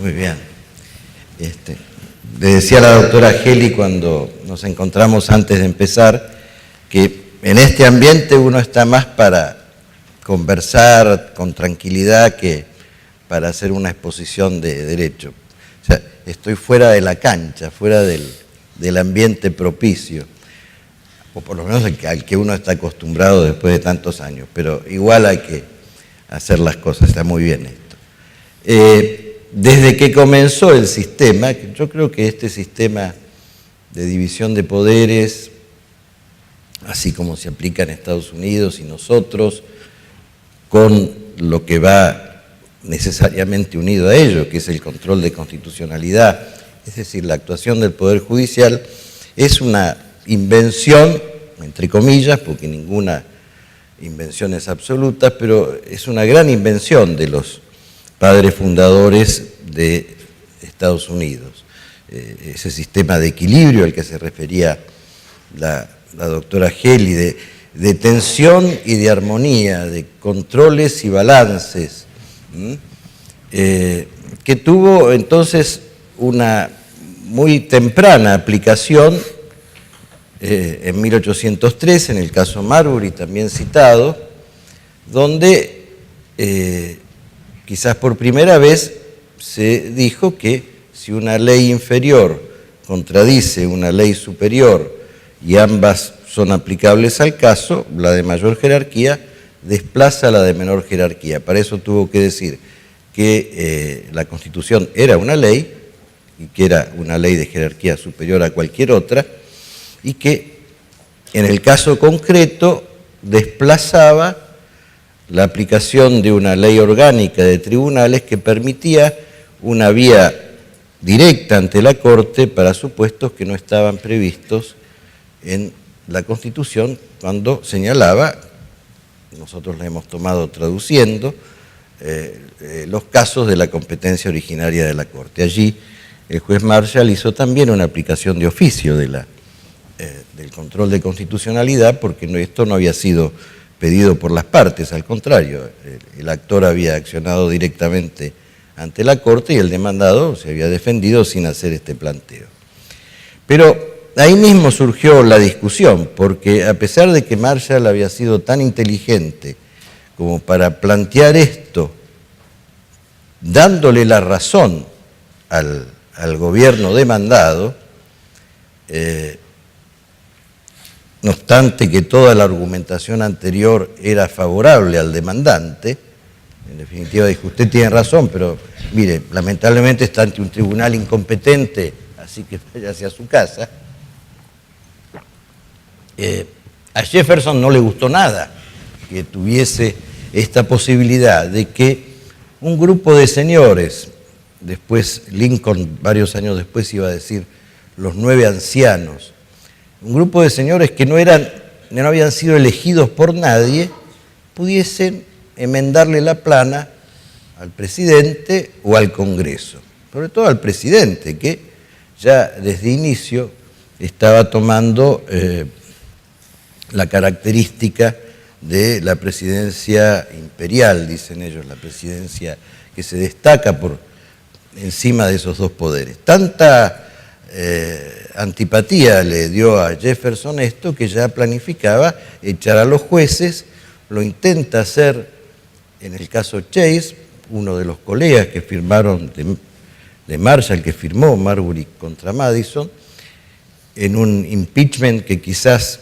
Muy bien. Le decía a la doctora Geli cuando nos encontramos antes de empezar que en este ambiente uno está más para conversar con tranquilidad que para hacer una exposición de derecho. O sea, estoy fuera de la cancha, fuera del ambiente propicio, o por lo menos al que uno está acostumbrado después de tantos años, pero igual hay que hacer las cosas, está muy bien esto. Desde que comenzó el sistema, yo creo que este sistema de división de poderes, así como se aplica en Estados Unidos y nosotros, con lo que va necesariamente unido a ello, que es el control de constitucionalidad, es decir, la actuación del Poder Judicial, es una invención, entre comillas, porque ninguna invención es absoluta, pero es una gran invención de los padres fundadores de Estados Unidos. Ese sistema de equilibrio al que se refería la doctora Geli, de tensión y de armonía, de controles y balances, que tuvo entonces una muy temprana aplicación en 1803, en el caso Marbury también citado, donde quizás por primera vez se dijo que si una ley inferior contradice una ley superior y ambas son aplicables al caso, la de mayor jerarquía desplaza a la de menor jerarquía. Para eso tuvo que decir que la Constitución era una ley, y que era una ley de jerarquía superior a cualquier otra, y que en el caso concreto desplazaba la aplicación de una ley orgánica de tribunales que permitía una vía directa ante la Corte para supuestos que no estaban previstos en la Constitución cuando señalaba, nosotros la hemos tomado traduciendo, los casos de la competencia originaria de la Corte. Allí el juez Marshall hizo también una aplicación de oficio del control de constitucionalidad, porque esto no había sido pedido por las partes, al contrario, el actor había accionado directamente ante la Corte y el demandado se había defendido sin hacer este planteo. Pero ahí mismo surgió la discusión, porque a pesar de que Marshall había sido tan inteligente como para plantear esto, dándole la razón al gobierno demandado, no obstante que toda la argumentación anterior era favorable al demandante, en definitiva dijo, usted tiene razón, pero mire, lamentablemente está ante un tribunal incompetente, así que vaya hacia su casa. A Jefferson no le gustó nada que tuviese esta posibilidad de que un grupo de señores, después Lincoln varios años después iba a decir los 9 ancianos, un grupo de señores que no habían sido elegidos por nadie, pudiesen enmendarle la plana al presidente o al Congreso, sobre todo al presidente, que ya desde inicio estaba tomando la característica de la presidencia imperial, dicen ellos, la presidencia que se destaca por encima de esos dos poderes. Tanta antipatía le dio a Jefferson esto que ya planificaba echar a los jueces, lo intenta hacer en el caso Chase, uno de los colegas que firmaron de Marshall, que firmó Marbury contra Madison, en un impeachment que quizás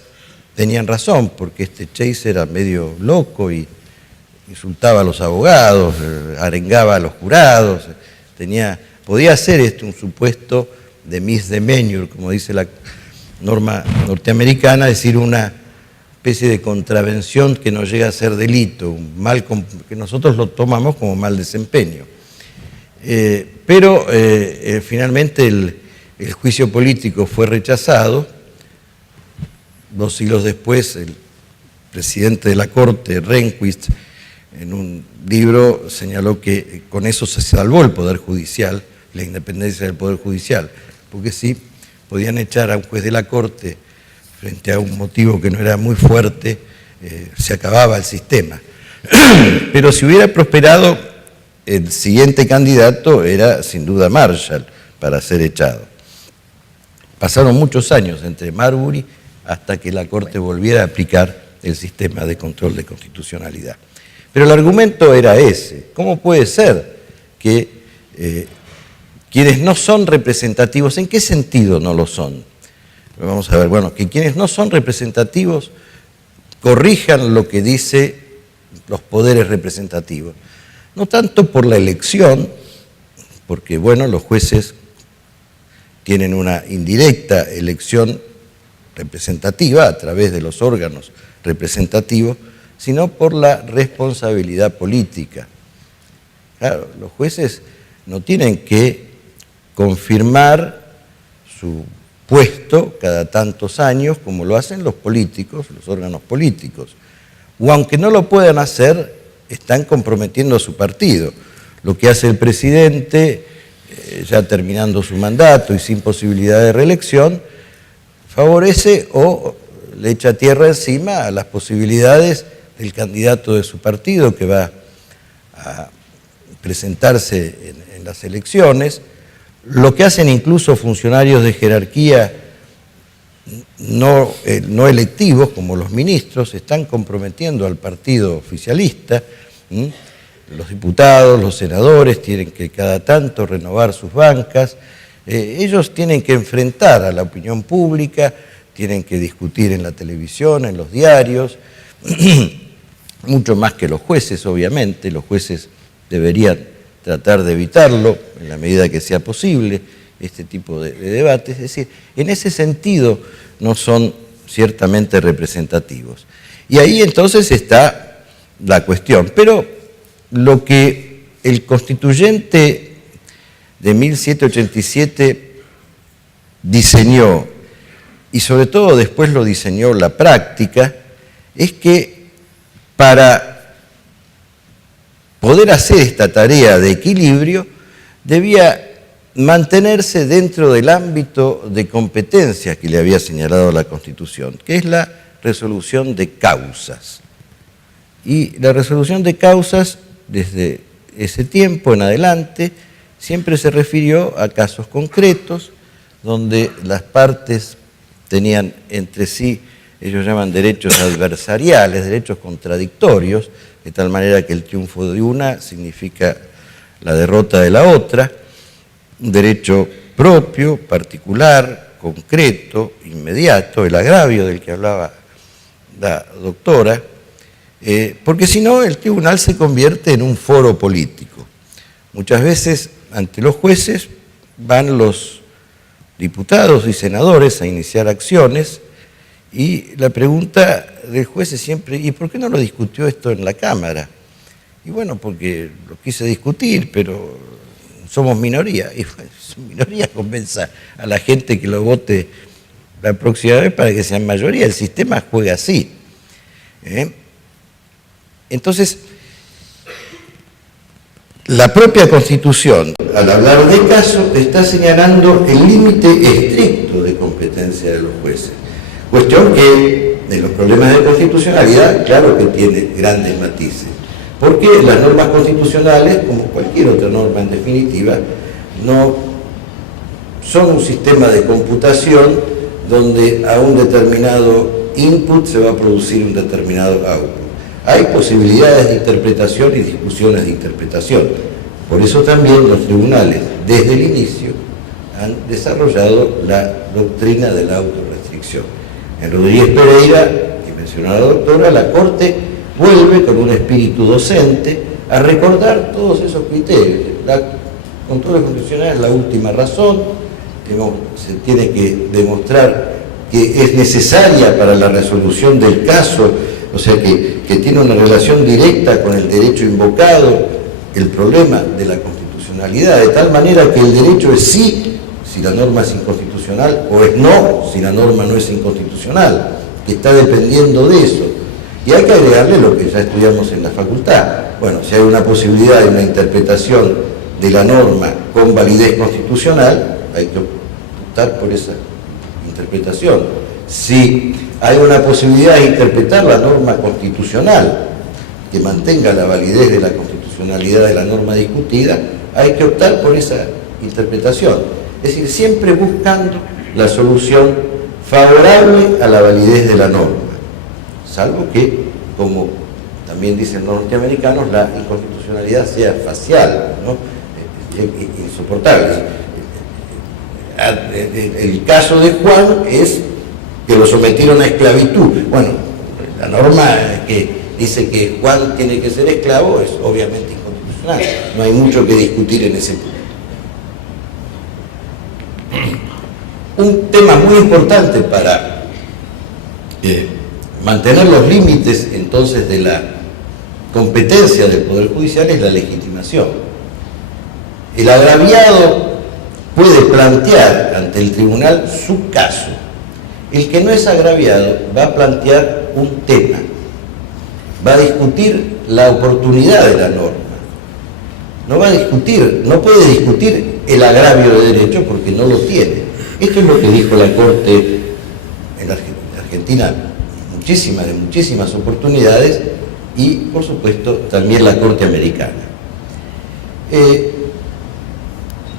tenían razón, porque este Chase era medio loco y insultaba a los abogados, arengaba a los jurados, podía hacer un supuesto de misdemeanor, como dice la norma norteamericana, es decir, una especie de contravención que no llega a ser delito, un mal que nosotros lo tomamos como mal desempeño. Pero finalmente el juicio político fue rechazado. 2 siglos después, el presidente de la Corte, Rehnquist, en un libro señaló que con eso se salvó el Poder Judicial, la independencia del Poder Judicial, porque sí, podían echar a un juez de la Corte frente a un motivo que no era muy fuerte, se acababa el sistema. Pero si hubiera prosperado el siguiente candidato era sin duda Marshall para ser echado. Pasaron muchos años entre Marbury hasta que la Corte volviera a aplicar el sistema de control de constitucionalidad. Pero el argumento era ese. ¿Cómo puede ser que quienes no son representativos, ¿en qué sentido no lo son? Vamos a ver, bueno, que quienes no son representativos corrijan lo que dice los poderes representativos. No tanto por la elección, porque bueno, los jueces tienen una indirecta elección representativa a través de los órganos representativos, sino por la responsabilidad política. Claro, los jueces no tienen que confirmar su puesto cada tantos años como lo hacen los políticos, los órganos políticos. O aunque no lo puedan hacer, están comprometiendo a su partido. Lo que hace el presidente, ya terminando su mandato y sin posibilidad de reelección, favorece o le echa tierra encima a las posibilidades del candidato de su partido que va a presentarse en las elecciones. Lo que hacen incluso funcionarios de jerarquía no electivos, como los ministros, están comprometiendo al partido oficialista. Los diputados, los senadores tienen que cada tanto renovar sus bancas. Ellos tienen que enfrentar a la opinión pública, tienen que discutir en la televisión, en los diarios, mucho más que los jueces, obviamente. Los jueces deberían tratar de evitarlo en la medida que sea posible, este tipo de debates. Es decir, en ese sentido no son ciertamente representativos. Y ahí entonces está la cuestión. Pero lo que el constituyente de 1787 diseñó, y sobre todo después lo diseñó la práctica, es que para poder hacer esta tarea de equilibrio debía mantenerse dentro del ámbito de competencias que le había señalado la Constitución, que es la resolución de causas. Y la resolución de causas, desde ese tiempo en adelante, siempre se refirió a casos concretos donde las partes tenían entre sí, ellos llaman derechos adversariales, derechos contradictorios, de tal manera que el triunfo de una significa la derrota de la otra, un derecho propio, particular, concreto, inmediato, el agravio del que hablaba la doctora, porque si no el tribunal se convierte en un foro político. Muchas veces ante los jueces van los diputados y senadores a iniciar acciones y la pregunta del juez es siempre, ¿y por qué no lo discutió esto en la Cámara? Y bueno, porque lo quise discutir, pero somos minoría. Y bueno, su minoría convenza a la gente que lo vote la próxima vez para que sean mayoría. El sistema juega así. Entonces, la propia Constitución, al hablar de casos, está señalando el límite estricto de competencia de los jueces. Cuestión que en los problemas de constitucionalidad, claro que tiene grandes matices, porque las normas constitucionales, como cualquier otra norma en definitiva, no son un sistema de computación donde a un determinado input se va a producir un determinado output. Hay posibilidades de interpretación y discusiones de interpretación. Por eso también los tribunales, desde el inicio, han desarrollado la doctrina de la autorrestricción. En Rodríguez Pereira, que mencionó la doctora, la Corte vuelve con un espíritu docente a recordar todos esos criterios. La control constitucional es la última razón, se tiene que demostrar que es necesaria para la resolución del caso, o sea que tiene una relación directa con el derecho invocado, el problema de la constitucionalidad, de tal manera que el derecho es sí si la norma es inconstitucional o es no si la norma no es inconstitucional, que está dependiendo de eso. Y hay que agregarle lo que ya estudiamos en la facultad. Bueno, si hay una posibilidad de una interpretación de la norma con validez constitucional, hay que optar por esa interpretación. Si hay una posibilidad de interpretar la norma constitucional que mantenga la validez de la Constitución inconstitucionalidad de la norma discutida, hay que optar por esa interpretación. Es decir, siempre buscando la solución favorable a la validez de la norma, salvo que, como también dicen los norteamericanos, la inconstitucionalidad sea facial, ¿no? Insoportable. El caso de Juan es que lo sometieron a esclavitud. Bueno, la norma que dice que Juan tiene que ser esclavo es obviamente inconstitucional. No hay mucho que discutir en ese punto. Un tema muy importante para mantener los límites entonces de la competencia del Poder Judicial es la legitimación. El agraviado puede plantear ante el tribunal su caso. El que no es agraviado va a plantear un tema, va a discutir la oportunidad de la norma. No va a discutir, no puede discutir el agravio de derecho porque no lo tiene. Esto es lo que dijo la Corte en Argentina de muchísimas oportunidades y, por supuesto, también la Corte americana.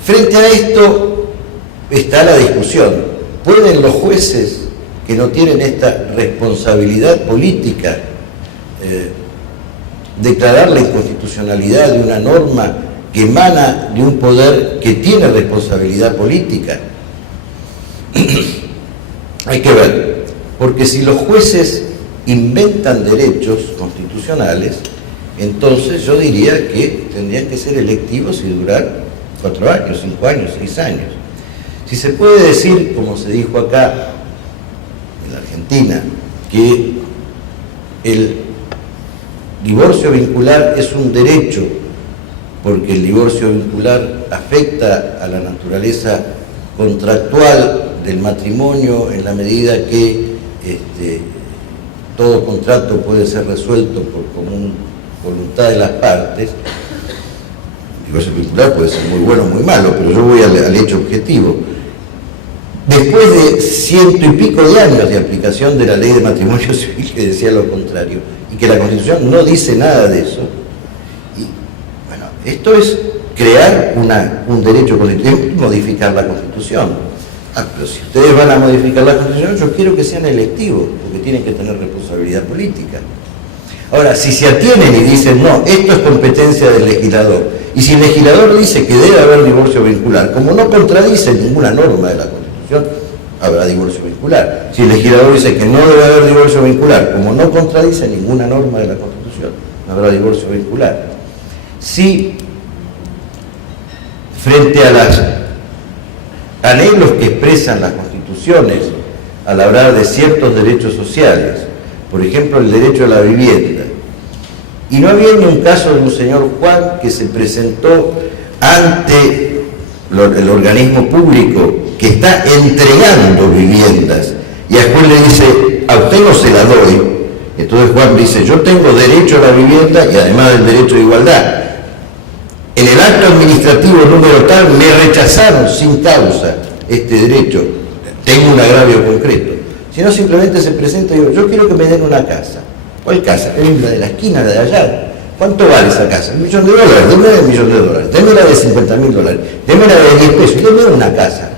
Frente a esto está la discusión. ¿Pueden los jueces que no tienen esta responsabilidad política declarar la inconstitucionalidad de una norma que emana de un poder que tiene responsabilidad política? Hay que ver, porque si los jueces inventan derechos constitucionales, entonces yo diría que tendrían que ser electivos y durar 4 años, 5 años, 6 años. Si se puede decir, como se dijo acá en la Argentina, que el divorcio vincular es un derecho, porque el divorcio vincular afecta a la naturaleza contractual del matrimonio en la medida que todo contrato puede ser resuelto por común voluntad de las partes. El divorcio vincular puede ser muy bueno o muy malo, pero yo voy al hecho objetivo. Después de 100 y pico de años de aplicación de la ley de matrimonio civil que decía lo contrario, y que la Constitución no dice nada de eso, y bueno, esto es crear un derecho colectivo y modificar la Constitución. Pero si ustedes van a modificar la Constitución, yo quiero que sean electivos, porque tienen que tener responsabilidad política. Ahora, si se atienen y dicen, no, esto es competencia del legislador, y si el legislador dice que debe haber divorcio vincular, como no contradice ninguna norma de la Constitución, habrá divorcio vincular. Si el legislador dice que no debe haber divorcio vincular, como no contradice ninguna norma de la Constitución, no habrá divorcio vincular. Si frente a los anhelos que expresan las constituciones al hablar de ciertos derechos sociales, por ejemplo el derecho a la vivienda, y no había ni un caso de un señor Juan que se presentó ante el organismo público que está entregando viviendas y a Juan le dice, a usted no se la doy. Entonces Juan dice, yo tengo derecho a la vivienda y además del derecho de igualdad. En el acto administrativo número tal me rechazaron sin causa este derecho, tengo un agravio concreto. Si no, simplemente se presenta y digo, yo quiero que me den una casa. ¿Cuál casa? La de la esquina, la de allá. ¿Cuánto vale esa casa? $1 millón, denme $1 millón, denme la de $50.000, denme la de 10 pesos, denme una casa.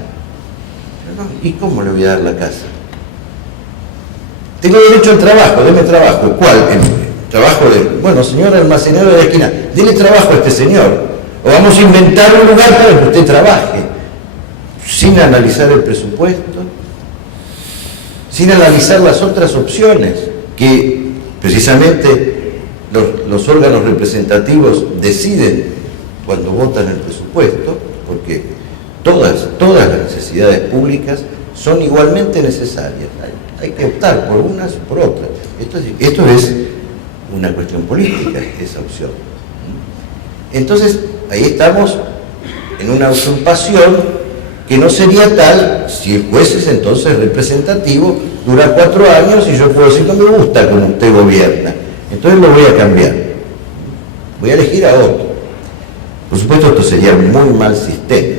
¿Y cómo le voy a dar la casa? Tengo derecho al trabajo, deme trabajo. ¿Cuál? El trabajo de, bueno, señor almacenero de la esquina, dele trabajo a este señor. O vamos a inventar un lugar para que usted trabaje, sin analizar el presupuesto, sin analizar las otras opciones que precisamente los órganos representativos deciden cuando votan el presupuesto, porque todas las necesidades públicas son igualmente necesarias. Hay que optar por unas o por otras. Esto es una cuestión política, esa opción. Entonces, ahí estamos en una usurpación que no sería tal si el juez es entonces representativo, dura 4 años y yo puedo decir que me gusta como usted gobierna. Entonces lo voy a cambiar. Voy a elegir a otro. Por supuesto, esto sería un muy mal sistema.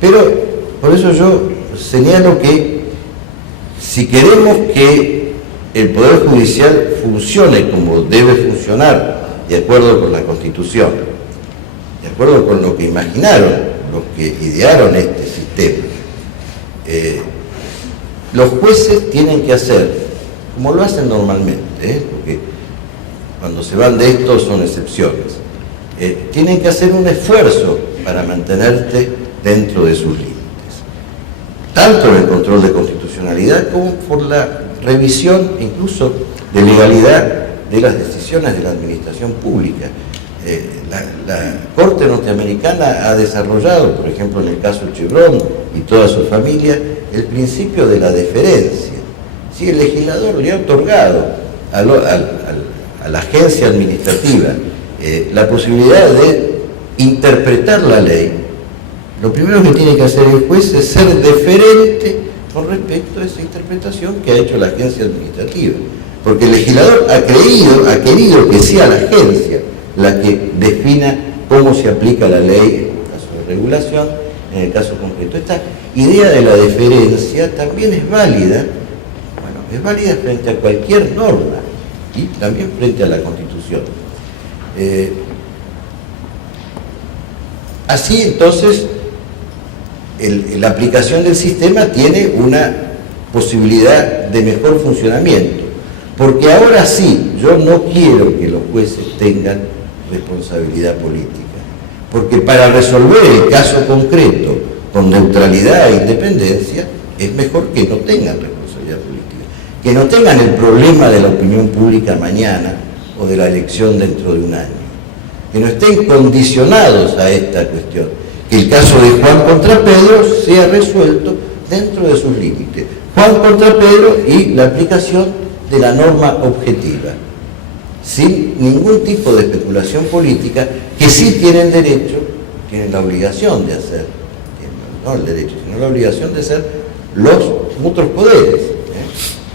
Pero, por eso yo señalo que si queremos que el Poder Judicial funcione como debe funcionar, de acuerdo con la Constitución, acuerdo con lo que imaginaron, los que idearon este sistema, los jueces tienen que hacer, como lo hacen normalmente, porque cuando se van de esto son excepciones, tienen que hacer un esfuerzo para mantenerte dentro de sus límites, tanto en el control de constitucionalidad como por la revisión incluso de legalidad de las decisiones de la administración pública. La Corte norteamericana ha desarrollado, por ejemplo en el caso Chevron y toda su familia, el principio de la deferencia. Si el legislador le ha otorgado a la agencia administrativa la posibilidad de interpretar la ley, lo primero que tiene que hacer el juez es ser deferente con respecto a esa interpretación que ha hecho la agencia administrativa. Porque el legislador ha querido que sea la agencia la que defina cómo se aplica la ley, en el caso de regulación, en el caso concreto. Esta idea de la deferencia también es válida, es válida frente a cualquier norma y también frente a la Constitución. Así entonces, la aplicación del sistema tiene una posibilidad de mejor funcionamiento, porque ahora sí, yo no quiero que los jueces tengan responsabilidad política, porque para resolver el caso concreto con neutralidad e independencia, es mejor que no tengan responsabilidad política, que no tengan el problema de la opinión pública mañana o de la elección dentro de un año, que no estén condicionados a esta cuestión, que el caso de Juan contra Pedro sea resuelto dentro de sus límites. Juan contra Pedro y la aplicación de la norma objetiva, sin ningún tipo de especulación política, que sí tienen derecho, tienen la obligación de hacer, no el derecho, sino la obligación de hacer los otros poderes.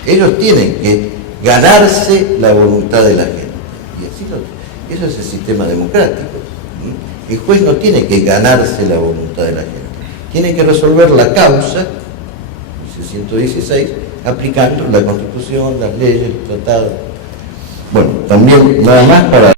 Ellos tienen que ganarse la voluntad de la gente. Y así eso es el sistema democrático. El juez no tiene que ganarse la voluntad de la gente, tiene que resolver la causa, dice 116, aplicando la Constitución, las leyes, los tratados. Bueno, también nada más para